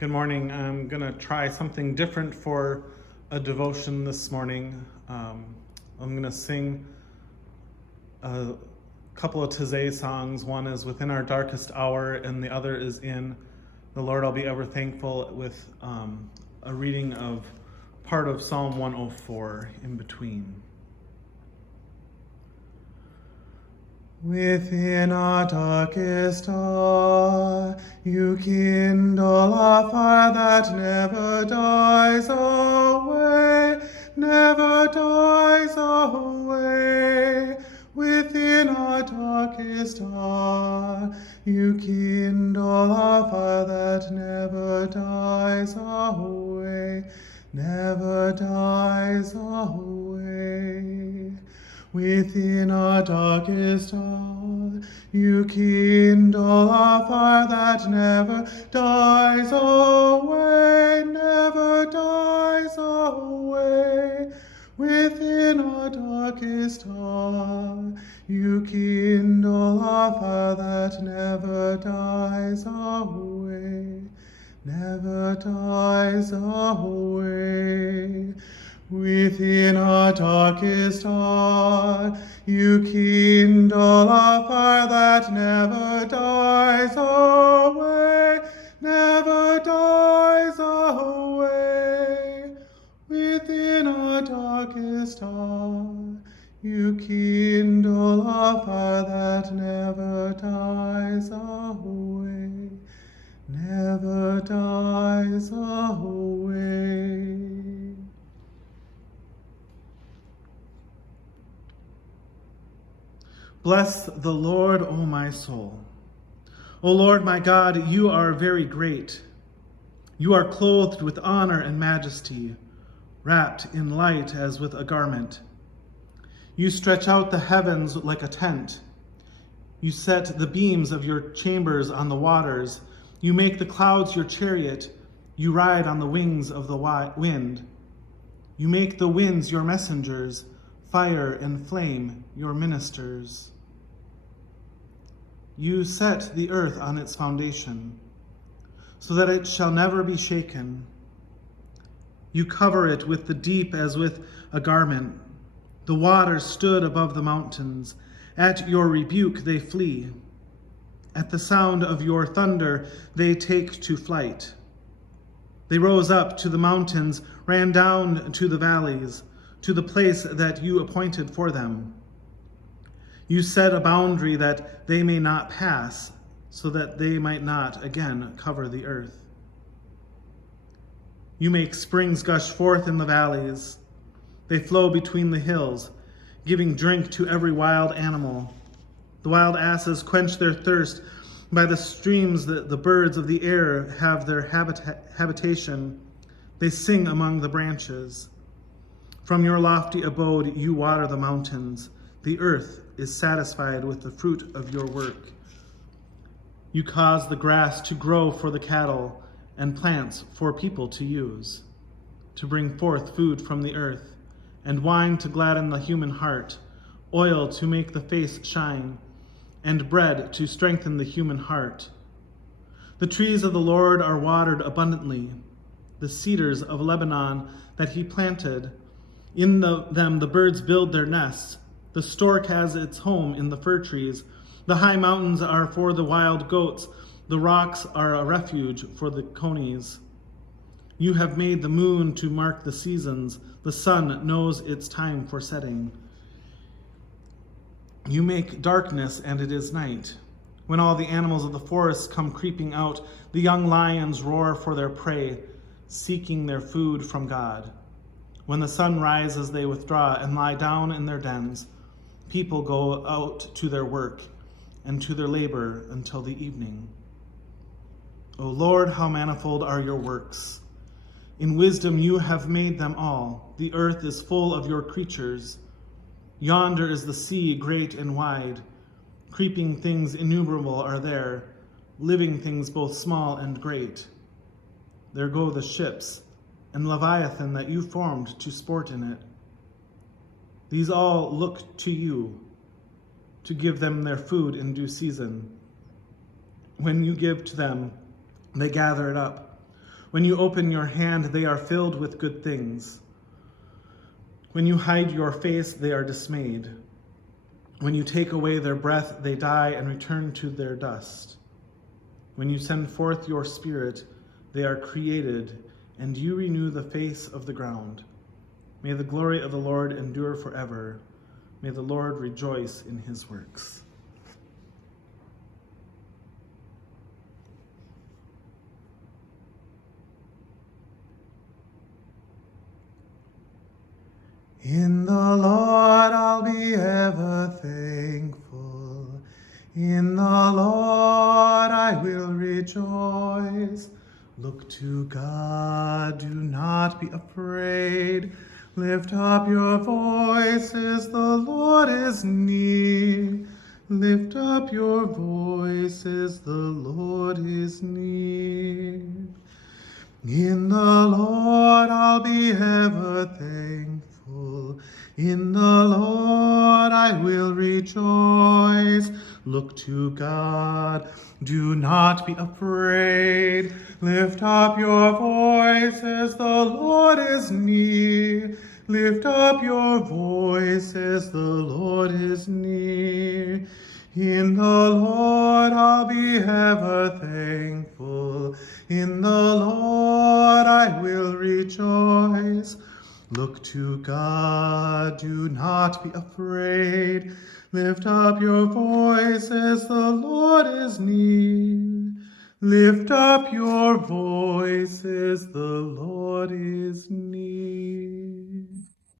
Good morning. I'm going to try something different for a devotion this morning. I'm going to sing a couple of Taize songs. One is Within Our Darkest Hour, and the other is in The Lord I'll Be Ever Thankful, with a reading of part of Psalm 104 in between. Within our darkest hour, you kindle a fire that never dies away, never dies away. Within our darkest hour, you kindle a fire that never dies away, never dies away. Within our darkest hour, you kindle a fire that never dies away, never dies away. Within our darkest hour, you kindle a fire that never dies away, never dies away. Within our darkest hour, you kindle a fire that never dies away, never dies away. Within our darkest hour, you kindle a fire that never dies away, never dies away. Bless the Lord, O my soul. O Lord my God, you are very great. You are clothed with honor and majesty, wrapped in light as with a garment. You stretch out the heavens like a tent. You set the beams of your chambers on the waters. You make the clouds your chariot. You ride on the wings of the wind. You make the winds your messengers, fire and flame your ministers. You set the earth on its foundation, so that it shall never be shaken. You cover it with the deep as with a garment. The waters stood above the mountains. At your rebuke they flee. At the sound of your thunder they take to flight. They rose up to the mountains, ran down to the valleys, to the place that you appointed for them. You set a boundary that they may not pass, so that they might not again cover the earth. You make springs gush forth in the valleys. They flow between the hills, giving drink to every wild animal. The wild asses quench their thirst by the streams. The birds of the air have their habitation. They sing among the branches. From your lofty abode you water the mountains. The earth is satisfied with the fruit of your work. You cause the grass to grow for the cattle and plants for people to use, to bring forth food from the earth, and wine to gladden the human heart, oil to make the face shine, and bread to strengthen the human heart. The trees of the Lord are watered abundantly, the cedars of Lebanon that he planted. In them the birds build their nests. The stork has its home in the fir trees. The high mountains are for the wild goats. The rocks are a refuge for the conies. You have made the moon to mark the seasons. The sun knows its time for setting. You make darkness, and it is night. When all the animals of the forest come creeping out, the young lions roar for their prey, seeking their food from God. When the sun rises, they withdraw and lie down in their dens. People go out to their work and to their labor until the evening. O Lord, how manifold are your works! In wisdom you have made them all. The earth is full of your creatures. Yonder is the sea, great and wide. Creeping things innumerable are there, living things both small and great. There go the ships, and Leviathan that you formed to sport in it. These all look to you, to give them their food in due season. When you give to them, they gather it up. When you open your hand, they are filled with good things. When you hide your face, they are dismayed. When you take away their breath, they die and return to their dust. When you send forth your spirit, they are created, and you renew the face of the ground. May the glory of the Lord endure forever. May the Lord rejoice in his works. In the Lord I'll be ever thankful. In the Lord I will rejoice. Look to God, do not be afraid. Lift up your voices, the Lord is near. Lift up your voices, the Lord is near. In the Lord I'll be ever thankful. In the Lord I will rejoice. Look to God, do not be afraid. Lift up your voices, the Lord is near. Lift up your voices, the Lord is near. In the Lord I'll be ever thankful. In the Lord I will rejoice. Look to God, do not be afraid. Lift up your voices, the Lord is near. Lift up your voices, the Lord is near.